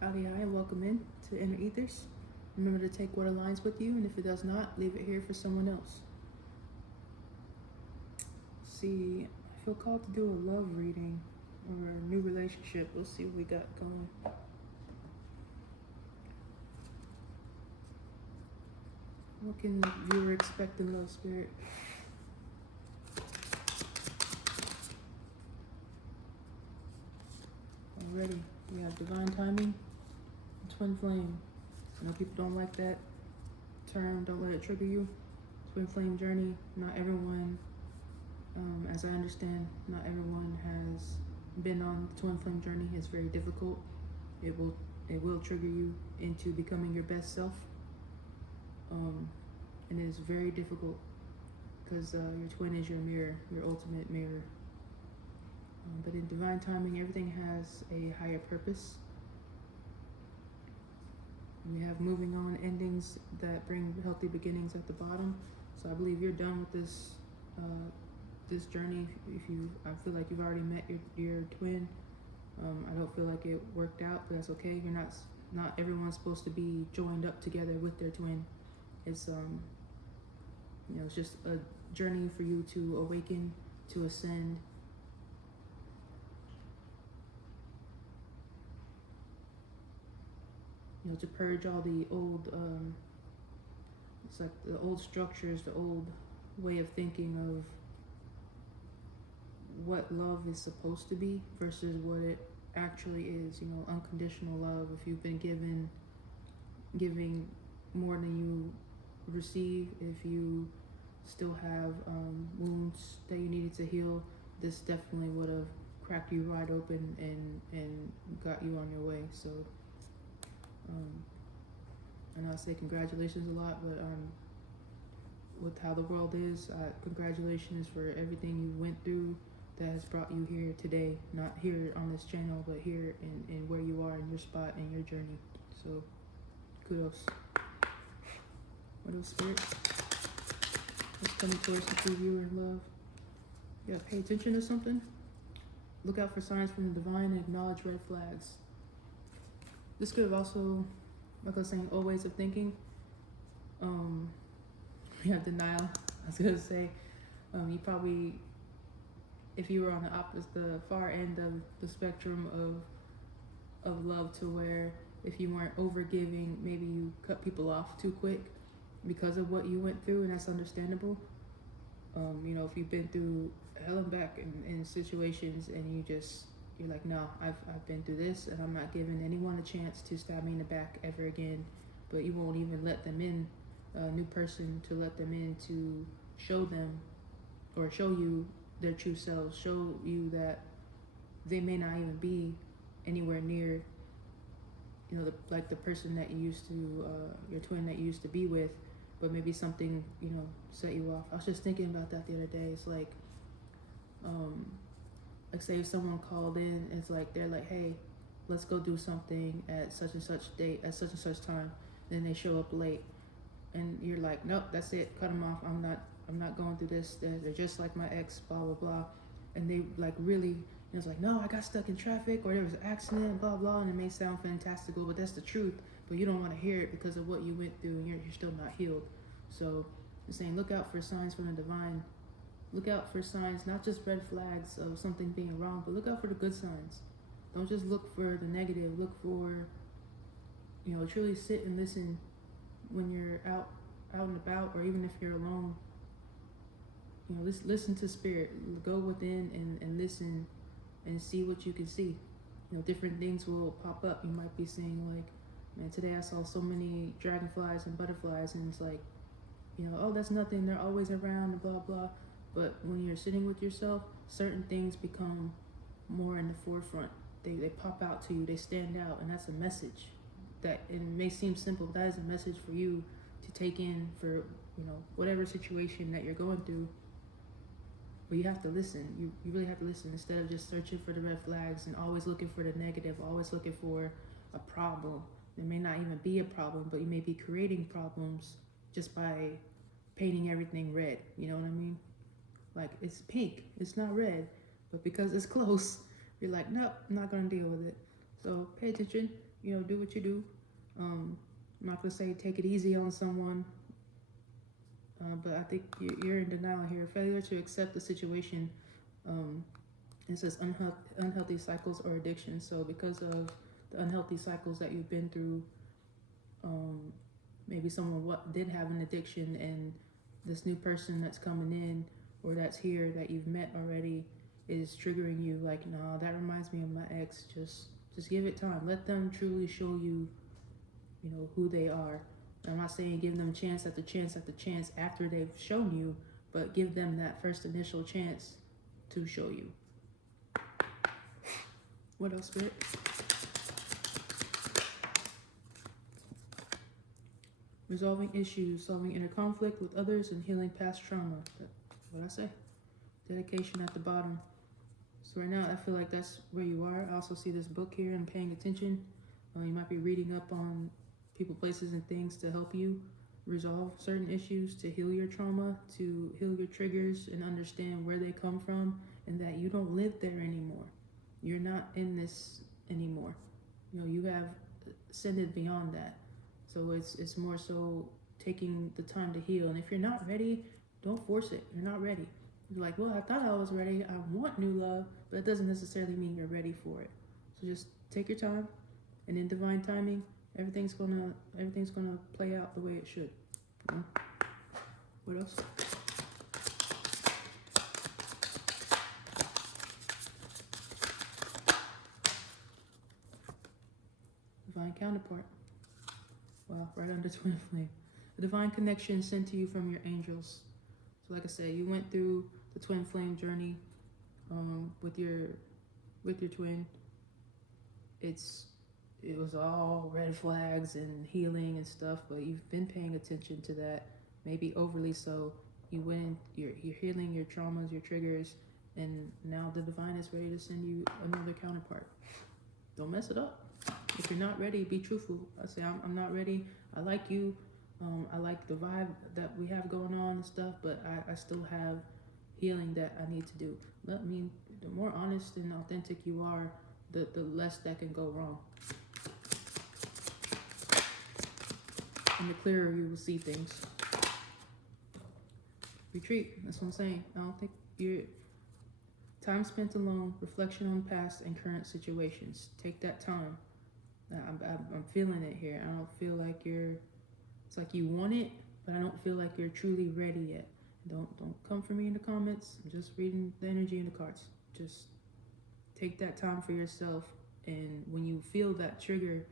Howdy, hi, and welcome in to Inner Ethers. Remember to take what aligns with you, and if it does not, leave it here for someone else. See, I feel called to do a love reading or a new relationship. We'll see what we got going. What can the viewer expect in love, spirit? Already, we have divine timing and twin flame. I know people don't like that term, don't let it trigger you. Twin flame journey, not everyone, as I understand, not everyone has been on the twin flame journey. It's very difficult. It will trigger you into becoming your best self. And it is very difficult because your twin is your mirror, your ultimate mirror. But in divine timing, everything has a higher purpose. We have moving on endings that bring healthy beginnings at the bottom. So I believe you're done with this journey. I feel like you've already met your twin. I don't feel like it worked out, but that's okay. You're not everyone's supposed to be joined up together with their twin. It's it's just a journey for you to awaken, to ascend. To purge all the old, it's like the old structures, the old way of thinking of what love is supposed to be versus what it actually is. Unconditional love. If you've been giving more than you receive, if you still have wounds that you needed to heal, this definitely would have cracked you wide open and got you on your way. So I know I say congratulations a lot, but with how the world is, congratulations for everything you went through that has brought you here today. Not here on this channel, but here in where you are in your spot in your journey. So kudos. What else, spirit? What's coming towards the true viewer in love? You gotta pay attention to something. Look out for signs from the divine and acknowledge red flags. This could have also, like I was saying, old ways of thinking. We have denial. I was gonna say, you probably, if you were on the far end of the spectrum of love, to where if you weren't overgiving, maybe you cut people off too quick because of what you went through, and that's understandable. If you've been through hell and back in situations, and you're like, no, I've been through this, and I'm not giving anyone a chance to stab me in the back ever again. But you won't even let them in, a new person, to let them in to show them or show you their true selves, show you that they may not even be anywhere near, the person that you used to, your twin that you used to be with, but maybe something, set you off. I was just thinking about that the other day. It's like say if someone called in, it's like they're like, hey, let's go do something at such and such date at such and such time. Then they show up late, and you're like, nope, that's it, cut them off. I'm not going through this. They're just like my ex, blah blah blah. And they like really, it's like, no, I got stuck in traffic, or there was an accident, blah blah. And it may sound fantastical, but that's the truth. But you don't want to hear it because of what you went through, and you're still not healed. So I'm saying, look out for signs from the divine. Look out for signs, not just red flags of something being wrong, but look out for the good signs. Don't just look for the negative. Look for, truly sit and listen when you're out and about, or even if you're alone. Listen to spirit. Go within and listen and see what you can see. Different things will pop up. You might be seeing like, man, today I saw so many dragonflies and butterflies, and it's like, oh, that's nothing. They're always around and blah blah. But when you're sitting with yourself, certain things become more in the forefront. They pop out to you. They stand out, and that's a message. That it may seem simple, but that is a message for you to take in for whatever situation that you're going through. But you have to listen. You really have to listen, instead of just searching for the red flags and always looking for the negative, always looking for a problem. There may not even be a problem, but you may be creating problems just by painting everything red. You know what I mean? Like, it's pink, it's not red, but because it's close, you're like, nope, I'm not gonna deal with it. So pay attention. do what you do. I'm not gonna say take it easy on someone, but I think you're in denial here. Failure to accept the situation. It says unhealthy cycles or addictions. So because of the unhealthy cycles that you've been through, maybe someone did have an addiction, and this new person that's coming in or that's here that you've met already is triggering you. Like, no, that reminds me of my ex. Just give it time. Let them truly show you, who they are. I'm not saying give them chance after chance after chance after they've shown you, but give them that first initial chance to show you. What else, Spirit? Resolving issues, solving inner conflict with others, and healing past trauma. What I say? Dedication at the bottom. So right now, I feel like that's where you are. I also see this book here and paying attention. You might be reading up on people, places, and things to help you resolve certain issues, to heal your trauma, to heal your triggers, and understand where they come from, and that you don't live there anymore. You're not in this anymore. You have ascended beyond that. So it's more so taking the time to heal. And if you're not ready, don't force it. You're not ready. You're like, well, I thought I was ready. I want new love, but it doesn't necessarily mean you're ready for it. So just take your time, and in divine timing, everything's gonna play out the way it should. What else? Divine counterpart. Wow, right under twin flame. A divine connection sent to you from your angels. So like I said, you went through the twin flame journey with your twin. It was all red flags and healing and stuff, but you've been paying attention to that, maybe overly so. You're healing your traumas, your triggers, and now the divine is ready to send you another counterpart. Don't mess it up. If you're not ready, be truthful. I say, I'm not ready. I like you. I like the vibe that we have going on and stuff, but I still have healing that I need to do. The more honest and authentic you are, the less that can go wrong. And the clearer you will see things. Retreat, that's what I'm saying. I don't think time spent alone, reflection on past and current situations. Take that time. I'm feeling it here. I don't feel like it's like you want it, but I don't feel like you're truly ready yet. Don't come for me in the comments. I'm just reading the energy in the cards. Just take that time for yourself, and when you feel that trigger,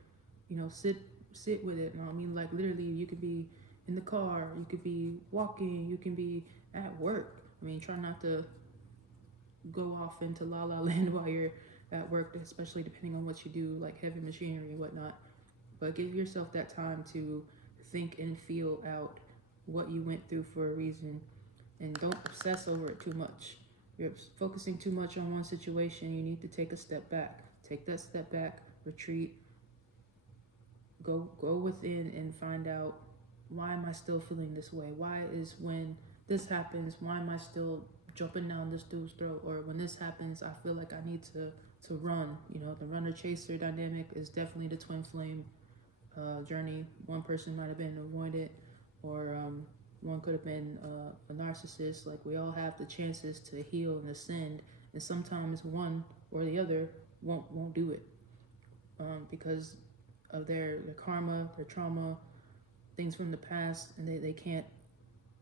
sit with it. Like literally, you could be in the car, you could be walking, you can be at work. Try not to go off into la la land while you're at work, especially depending on what you do, like heavy machinery and whatnot. But give yourself that time to think and feel out what you went through for a reason, and don't obsess over it too much. You're focusing too much on one situation. You need to take a step back. Take that step back, retreat, go within and find out, why am I still feeling this way? Why is when this happens, why am I still jumping down this dude's throat? Or when this happens, I feel like I need to run. The runner-chaser dynamic is definitely the twin flame journey. One person might have been avoidant, or one could have been a narcissist. Like, we all have the chances to heal and ascend, and sometimes one or the other won't do it because of their karma, their trauma, things from the past, and they can't,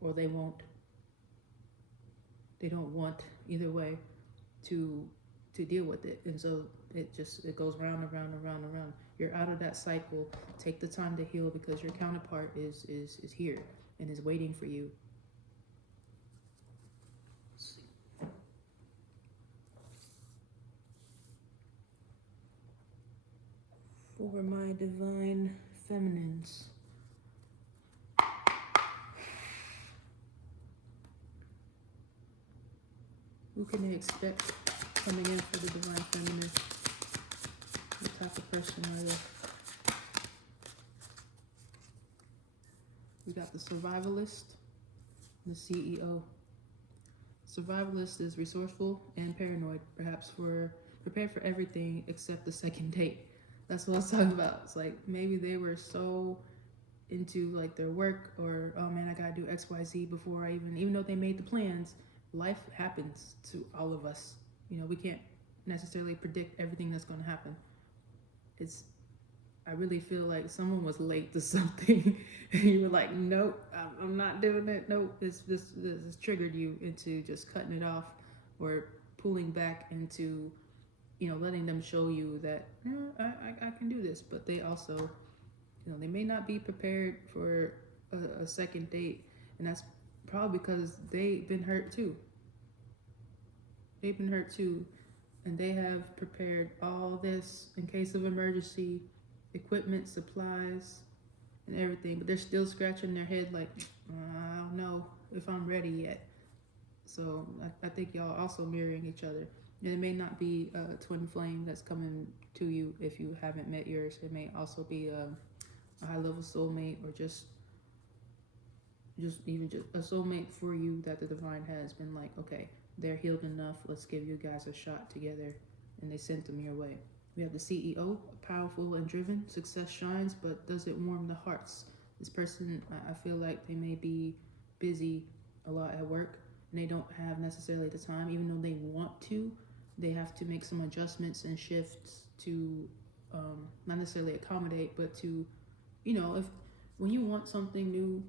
or they won't. They don't want, either way, to deal with it, and so it goes round and round and round and round. You're out of that cycle. Take the time to heal, because your counterpart is here and is waiting for you. Let's see. For my divine feminines, who can they expect coming in for the divine feminine? What type of person are they? We got the survivalist, the CEO. Survivalist is resourceful and paranoid, perhaps prepared for everything except the second date. That's what I was talking about. It's like maybe they were so into like their work, or oh man, I gotta do XYZ before I even though they made the plans. Life happens to all of us. We can't necessarily predict everything that's going to happen. It's I really feel like someone was late to something and you were like, nope, I'm not doing it. Nope, this has triggered you into just cutting it off, or pulling back into letting them show you that I can do this. But they also, they may not be prepared for a second date, and that's probably because they've been hurt too. They've been hurt too, and they have prepared all this in case of emergency, equipment, supplies, and everything. But they're still scratching their head like, I don't know if I'm ready yet. So I think y'all also mirroring each other. And it may not be a twin flame that's coming to you if you haven't met yours. It may also be a high level soulmate, or just a soulmate for you that the divine has been like, okay, they're healed enough. Let's give you guys a shot together, and they sent them your way. We have the CEO, powerful and driven. Success shines, but does it warm the hearts? This person, I feel like they may be busy a lot at work, and they don't have necessarily the time, even though they want to. They have to make some adjustments and shifts to not necessarily accommodate, but to, if when you want something new,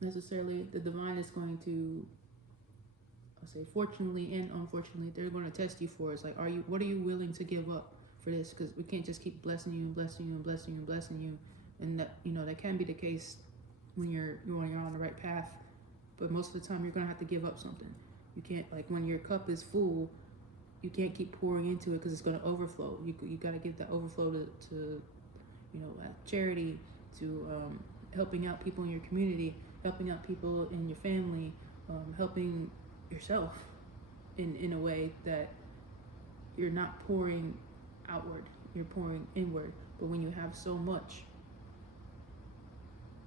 necessarily the divine is going to, I'll say, fortunately and unfortunately, they're going to test you for it. It's like, what are you willing to give up for this? Because we can't just keep blessing you and blessing you and blessing you and blessing you, and that that can be the case when you're on the right path. But most of the time, you're going to have to give up something. You can't, like, when your cup is full, you can't keep pouring into it because it's going to overflow. You got to give that overflow to charity, to helping out people in your community, helping out people in your family, helping yourself in a way that you're not pouring outward, you're pouring inward. But when you have so much,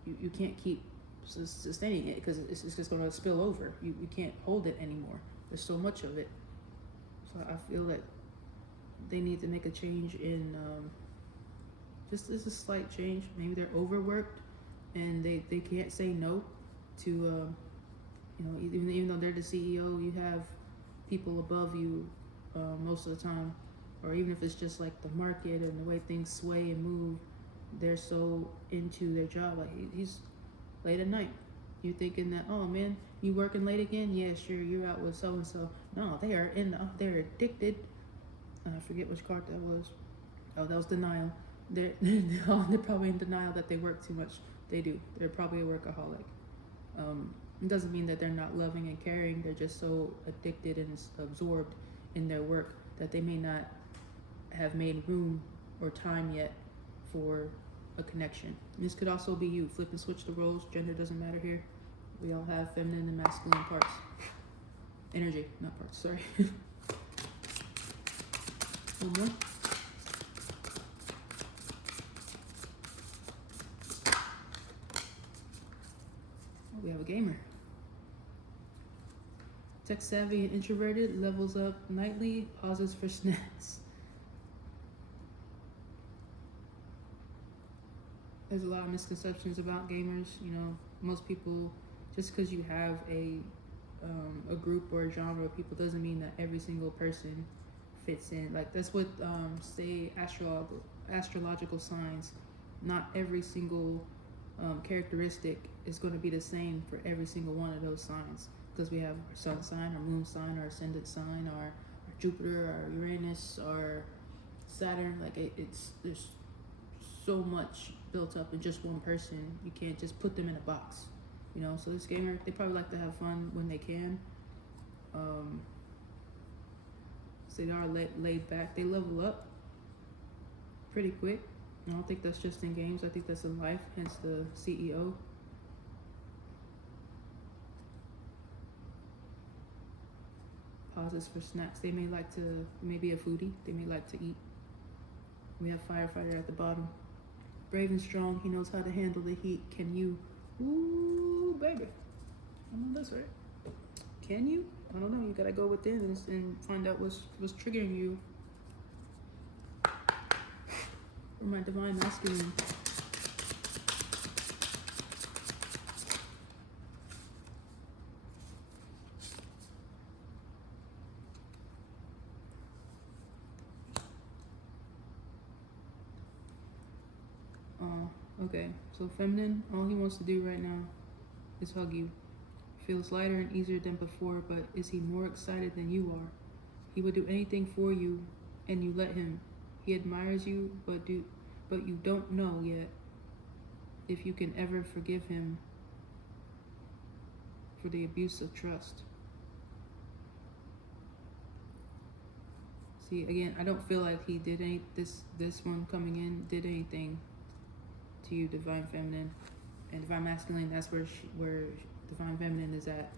you can't keep sustaining it, because it's just going to spill over. You can't hold it anymore. There's so much of it. So I feel that they need to make a change in just as a slight change. Maybe they're overworked and they can't say no to even though they're the CEO, you have people above you most of the time. Or even if it's just like the market and the way things sway and move, they're so into their job. Like, he's late at night. You thinking that, oh man, you working late again? Yeah, sure, you're out with so and so. No, they're addicted. I forget which card that was. Oh, that was denial. They're probably in denial that they work too much. They do. They're probably a workaholic. It doesn't mean that they're not loving and caring. They're just so addicted and absorbed in their work that they may not have made room or time yet for a connection. And this could also be you. Flip and switch the roles. Gender doesn't matter here. We all have feminine and masculine parts. Energy, not parts, sorry. One more. Oh, we have a gamer. Tech savvy and introverted, levels up nightly, pauses for snacks. There's a lot of misconceptions about gamers. Most people, just because you have a group or a genre of people, doesn't mean that every single person fits in. Like, that's what say astrological signs. Not every single characteristic is going to be the same for every single one of those signs, because we have our sun sign, our moon sign, our ascendant sign, our Jupiter, our Uranus, our Saturn. Like, there's so much built up in just one person. You can't just put them in a box. So this gamer, they probably like to have fun when they can. So they are laid back. They level up pretty quick. I don't think that's just in games. I think that's in life, hence the CEO. Pauses for snacks. They may be a foodie. They may like to eat. We have firefighter at the bottom. Brave and strong. He knows how to handle the heat. Can you? Ooh, baby. I know that's right. Can you? I don't know. You gotta go within and find out what's triggering you. for my divine masculine. Okay, so feminine, all he wants to do right now is hug you. Feels lighter and easier than before, but is he more excited than you are? He would do anything for you, and you let him. He admires you, but you don't know yet if you can ever forgive him for the abuse of trust. See, again, I don't feel like he did this one coming in did anything to you, divine feminine. And divine masculine, that's where divine feminine is at,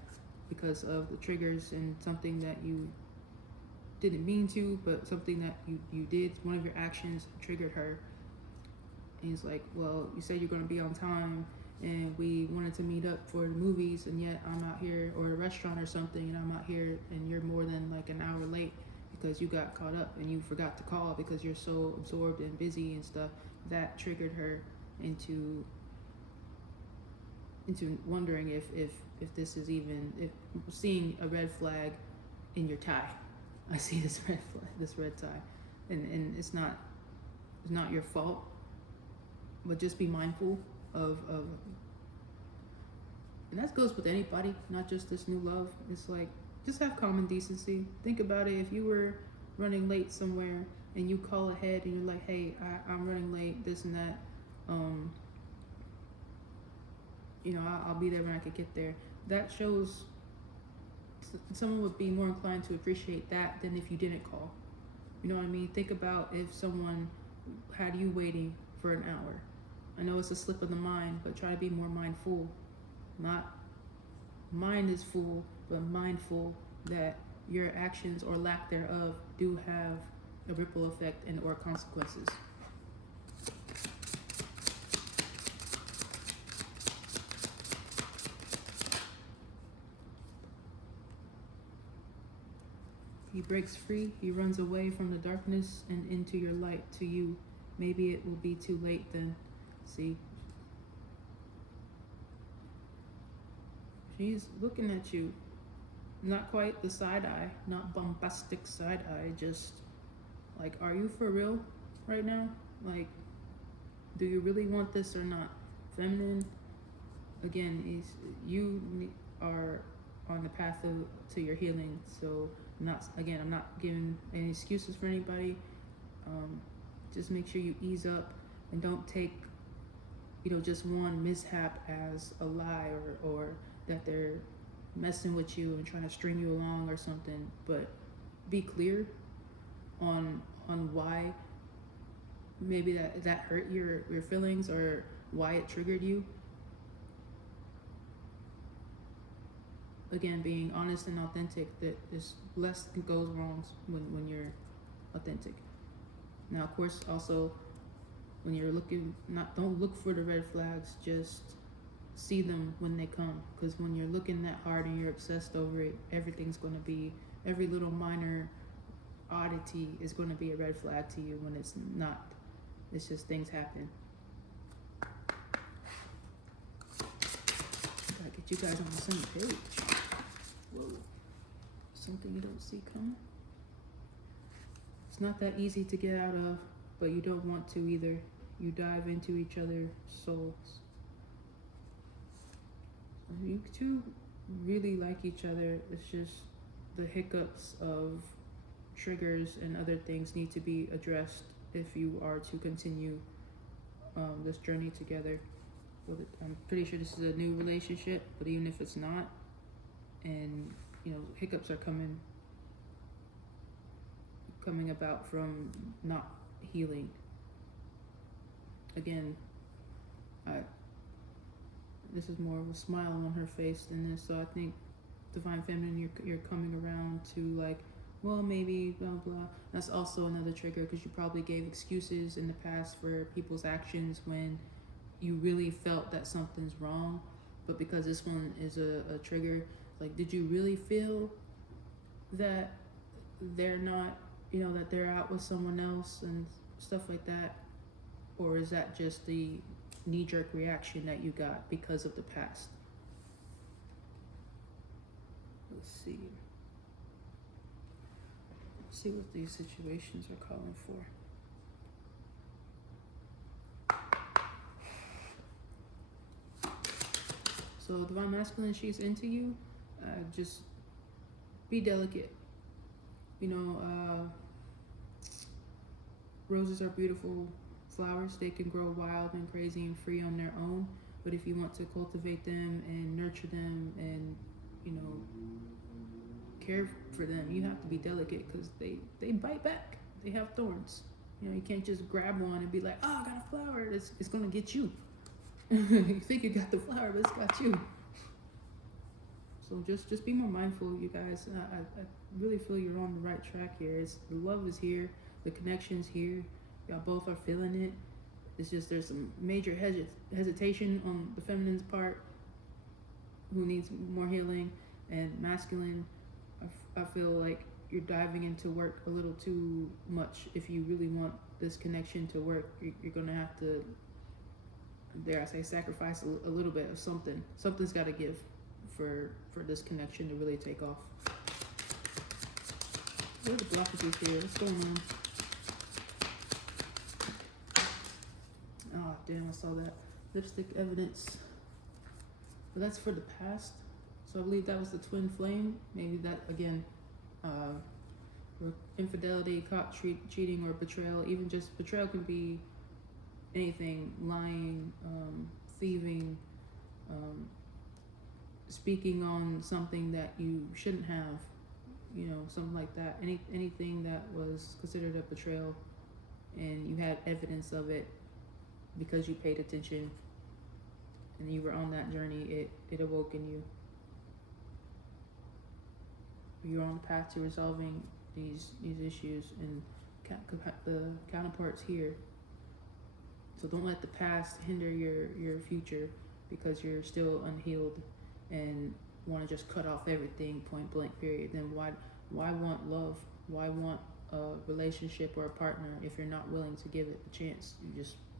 because of the triggers and something that you didn't mean to, but something that you did, one of your actions triggered her. And he's like, well, you said you're going to be on time, and we wanted to meet up for the movies, and yet I'm out here, or a restaurant or something, and I'm out here, and you're more than like an hour late because you got caught up and you forgot to call because you're so absorbed and busy and stuff. That triggered her into wondering if this is even, if seeing a red flag in your tie. I see this red tie, and it's not your fault, but just be mindful of and that goes with anybody, not just this new love. It's like, just have common decency. Think about it. If you were running late somewhere and you call ahead and you're like, hey, I'm running late, this and that, I'll be there when I could get there. That shows someone would be more inclined to appreciate that than if you didn't call. You know what I mean? Think about if someone had you waiting for an hour. I know it's a slip of the mind, but try to be more mindful. Not mind is full, but mindful that your actions or lack thereof do have a ripple effect and or consequences. He breaks free, he runs away from the darkness and into your light to you. Maybe it will be too late then. See? She's looking at you. Not quite the side eye, not bombastic side eye, just like, are you for real right now? Like, do you really want this or not? Feminine, again, you are on the path to your healing. So I'm not giving any excuses for anybody. Just make sure you ease up and don't take, just one mishap as a lie or that they're messing with you and trying to string you along or something. But be clear on why maybe that hurt your feelings or why it triggered you. Again, being honest and authentic, that is less goes wrong when you're authentic. Now, of course, also when you're looking, don't look for the red flags, just see them when they come. Because when you're looking that hard and you're obsessed over it, everything's going to be, every little minor oddity is going to be a red flag to you when it's not. It's just things happen. Gotta get you guys on the same page. Whoa. Something you don't see coming. It's not that easy to get out of, but you don't want to either. You dive into each other's souls. You two really like each other. It's just the hiccups of triggers and other things need to be addressed if you are to continue this journey together. Well, I'm pretty sure this is a new relationship, but even if it's not, and hiccups are coming about from not healing. Again, this is more of a smile on her face than this. So I think divine feminine, you're coming around to like, well, maybe blah blah. That's also another trigger, because you probably gave excuses in the past for people's actions when you really felt that something's wrong. But because this one is a trigger, like, did you really feel that they're not, that they're out with someone else and stuff like that? or is that just the knee-jerk reaction that you got because of the past? Let's see. Let's see what these situations are calling for. So divine masculine, she's into you. Just be delicate. You know, roses are beautiful flowers. They can grow wild and crazy and free on their own. But if you want to cultivate them and nurture them and, you know, care for them, you have to be delicate because they bite back. They have thorns. You know, you can't just grab one and be like, oh, I got a flower. It's going to get you. You think you got the flower, but it's got you. So just be more mindful, you guys. I really feel you're on the right track here. The love is here, the connection's here. Y'all both are feeling it. It's just there's some major hesitation on the feminine's part, who needs more healing, and masculine. I feel like you're diving into work a little too much. If you really want this connection to work, you're gonna have to, dare I say, sacrifice a little bit of something. Something's got to give for this connection to really take off. What are the blockages here? What's going on? Oh, damn, I saw that. Lipstick evidence. But that's for the past. So I believe that was the twin flame. Maybe that, again, infidelity, caught cheating, or betrayal. Even just betrayal can be anything: lying, thieving, speaking on something that you shouldn't have, you know, something like that. Anything that was considered a betrayal, and you had evidence of it because you paid attention and you were on that journey. It awoke in you. You're on the path to resolving these issues, and the counterparts here. So don't let the past hinder your future because you're still unhealed and want to just cut off everything point blank period. Then why want love? Why want a relationship or a partner if you're not willing to give it a chance?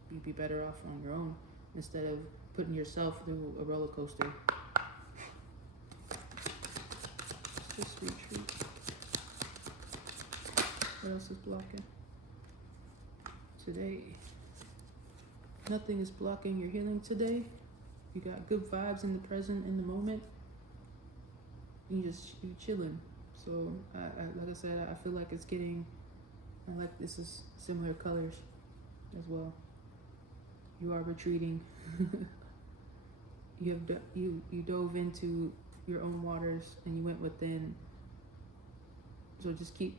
You'd be better off on your own instead of putting yourself through a roller coaster. Just retreat. What else is blocking? Today. Nothing is blocking your healing today. You got good vibes in the present, in the moment. You chilling. So like I said, I feel like it's getting. I like this is similar colors as well. You are retreating. You dove into your own waters and you went within. So just keep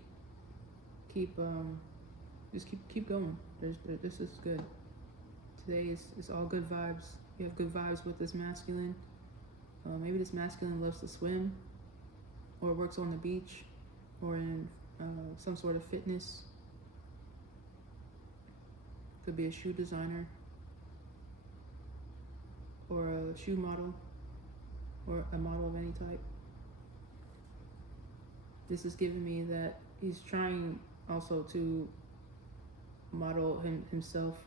going. This is good. Today is all good vibes. You have good vibes with this masculine. Maybe this masculine loves to swim, or works on the beach, or in some sort of fitness. Could be a shoe designer, or a shoe model, or a model of any type. This is giving me that he's trying also to model himself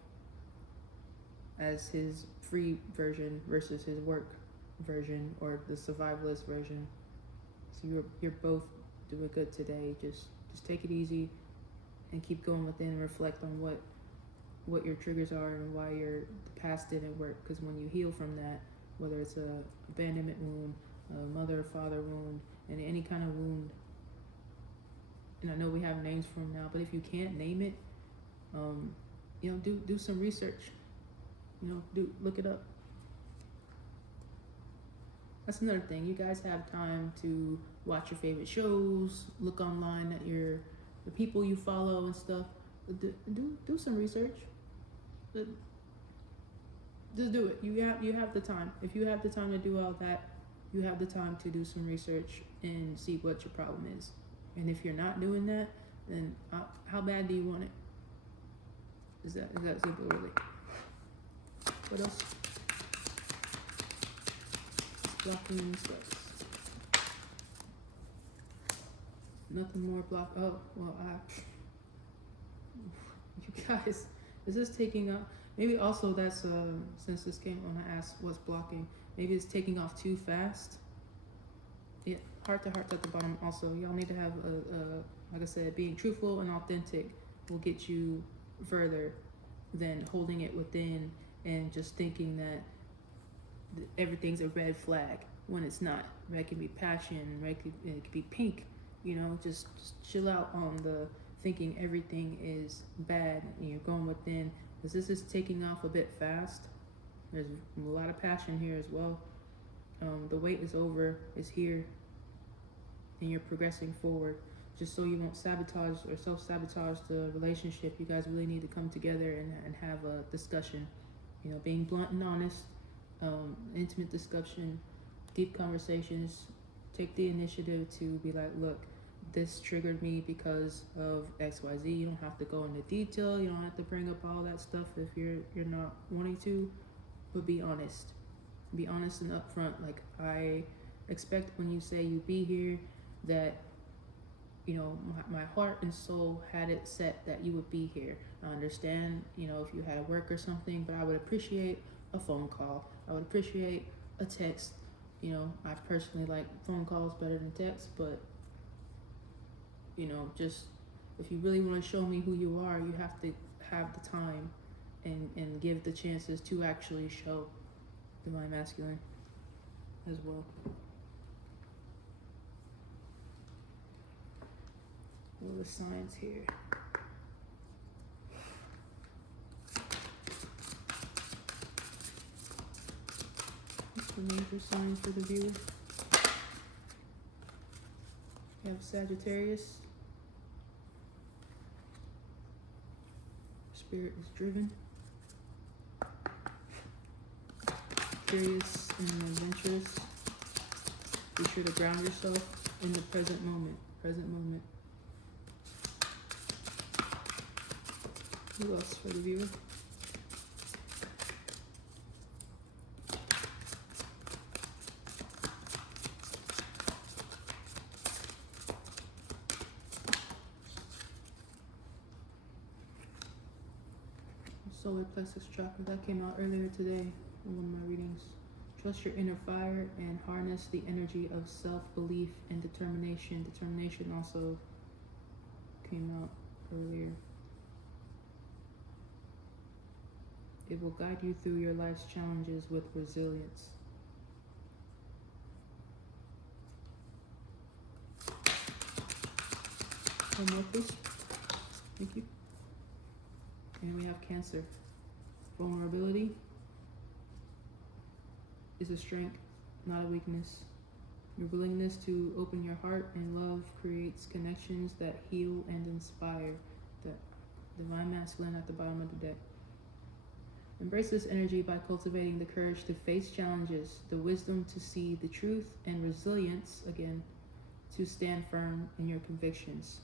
as his free version versus his work version, or the survivalist version. So you're both doing good today. Just take it easy and keep going within and reflect on what your triggers are and why the past didn't work. Because when you heal from that, whether it's a abandonment wound, a mother or father wound, and any kind of wound, and I know we have names for them now, but if you can't name it, do some research. Look it up. That's another thing. You guys have time to watch your favorite shows, look online at the people you follow and stuff. Do some research. Just do it. You have the time. If you have the time to do all that, you have the time to do some research and see what your problem is. And if you're not doing that, then how bad do you want it? Is that simple, really? What else? Blocking steps. Nothing more block. Oh, well, you guys, is this taking up? Maybe also that's since this came when I asked what's blocking, maybe it's taking off too fast. Yeah, heart to heart at the bottom. Also, y'all need to have a like I said, being truthful and authentic will get you further than holding it within and just thinking that everything's a red flag when it's not. Red can be passion, it could be pink. You know, just chill out on the thinking everything is bad and you're going within, because this is taking off a bit fast. There's a lot of passion here as well. The wait is over, it's here, and you're progressing forward. Just so you won't sabotage or self-sabotage the relationship, you guys really need to come together and have a discussion. You know, being blunt and honest, intimate discussion, deep conversations. Take the initiative to be like, look, this triggered me because of XYZ. You don't have to go into detail. You don't have to bring up all that stuff if you're not wanting to, but be honest. Be honest and upfront. Like, I expect when you say you be here that, you know, my heart and soul had it set that you would be here. I understand, you know, if you had work or something, but I would appreciate a phone call. I would appreciate a text. You know, I personally like phone calls better than text, but, you know, just if you really want to show me who you are, you have to have the time and give the chances to actually show Divine Masculine as well. What are the signs here? What's the major sign for the viewer? You have Sagittarius. Spirit is driven. Curious and adventurous. Be sure to ground yourself in the present moment. Present moment. Who else for the viewer? Solar plexus chakra, that came out earlier today in one of my readings. Trust your inner fire and harness the energy of self-belief and determination. Determination also came out earlier. It will guide you through your life's challenges with resilience. One more, please. Thank you. And we have Cancer. Vulnerability is a strength, not a weakness. Your willingness to open your heart and love creates connections that heal and inspire. The Divine Masculine at the bottom of the deck. Embrace this energy by cultivating the courage to face challenges, the wisdom to see the truth, and resilience, again, to stand firm in your convictions.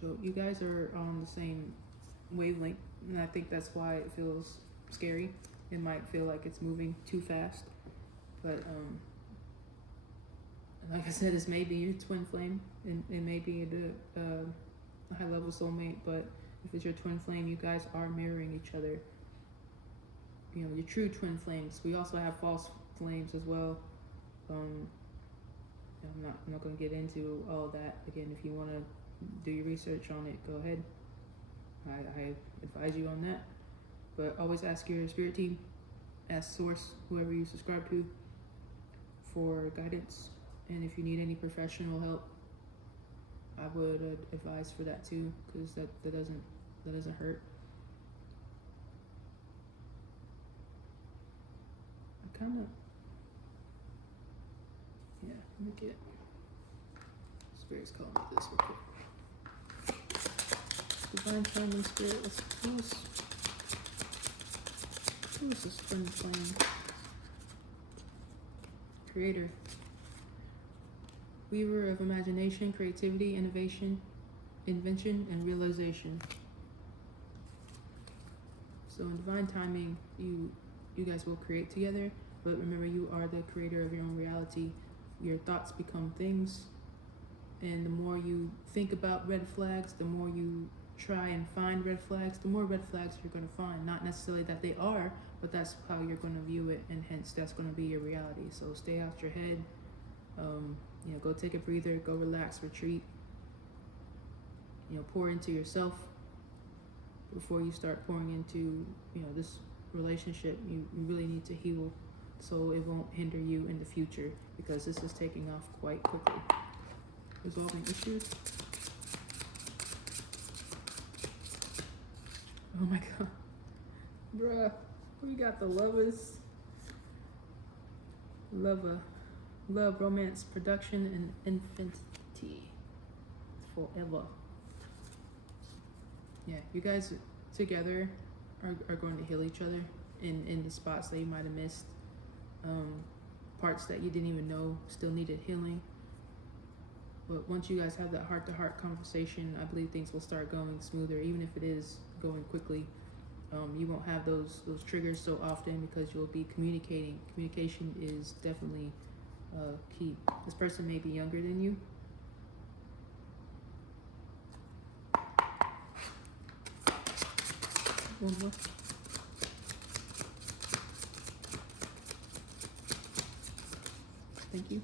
So you guys are on the same wavelength, and I think that's why it feels scary. It might feel like it's moving too fast, but like I said, this may be your twin flame, and it may be a high level soulmate, but if it's your twin flame, you guys are mirroring each other. You know, your true twin flames. We also have false flames as well. I'm not going to get into all of that. Again, if you want to do your research on it, go ahead. I advise you on that. But always ask your spirit team, ask source, whoever you subscribe to, for guidance. And if you need any professional help, I would advise for that too, because that doesn't hurt. I kind of, yeah, let me get Spirit's calling me this real quick. Divine Timing Spirit, who's this twin flame? Creator. Weaver of imagination, creativity, innovation, invention, and realization. So in divine timing, you guys will create together, but remember, you are the creator of your own reality. Your thoughts become things, and the more you think about red flags, the more you try and find red flags, the more red flags you're going to find. Not necessarily that they are, but that's how you're going to view it, and hence that's going to be your reality. So stay out your head. Go take a breather, go relax, retreat. Pour into yourself before you start pouring into this relationship. You really need to heal so it won't hinder you in the future, because this is taking off quite quickly. Resolving issues. Oh my god. Bruh. We got the lovers. Love, romance, production, and infinity. Forever. Yeah, you guys together are going to heal each other in the spots that you might have missed. Parts that you didn't even know still needed healing. But once you guys have that heart-to-heart conversation, I believe things will start going smoother, even if it is going quickly. You won't have those triggers so often because you'll be communicating. Communication is definitely key. This person may be younger than you. One more. Thank you.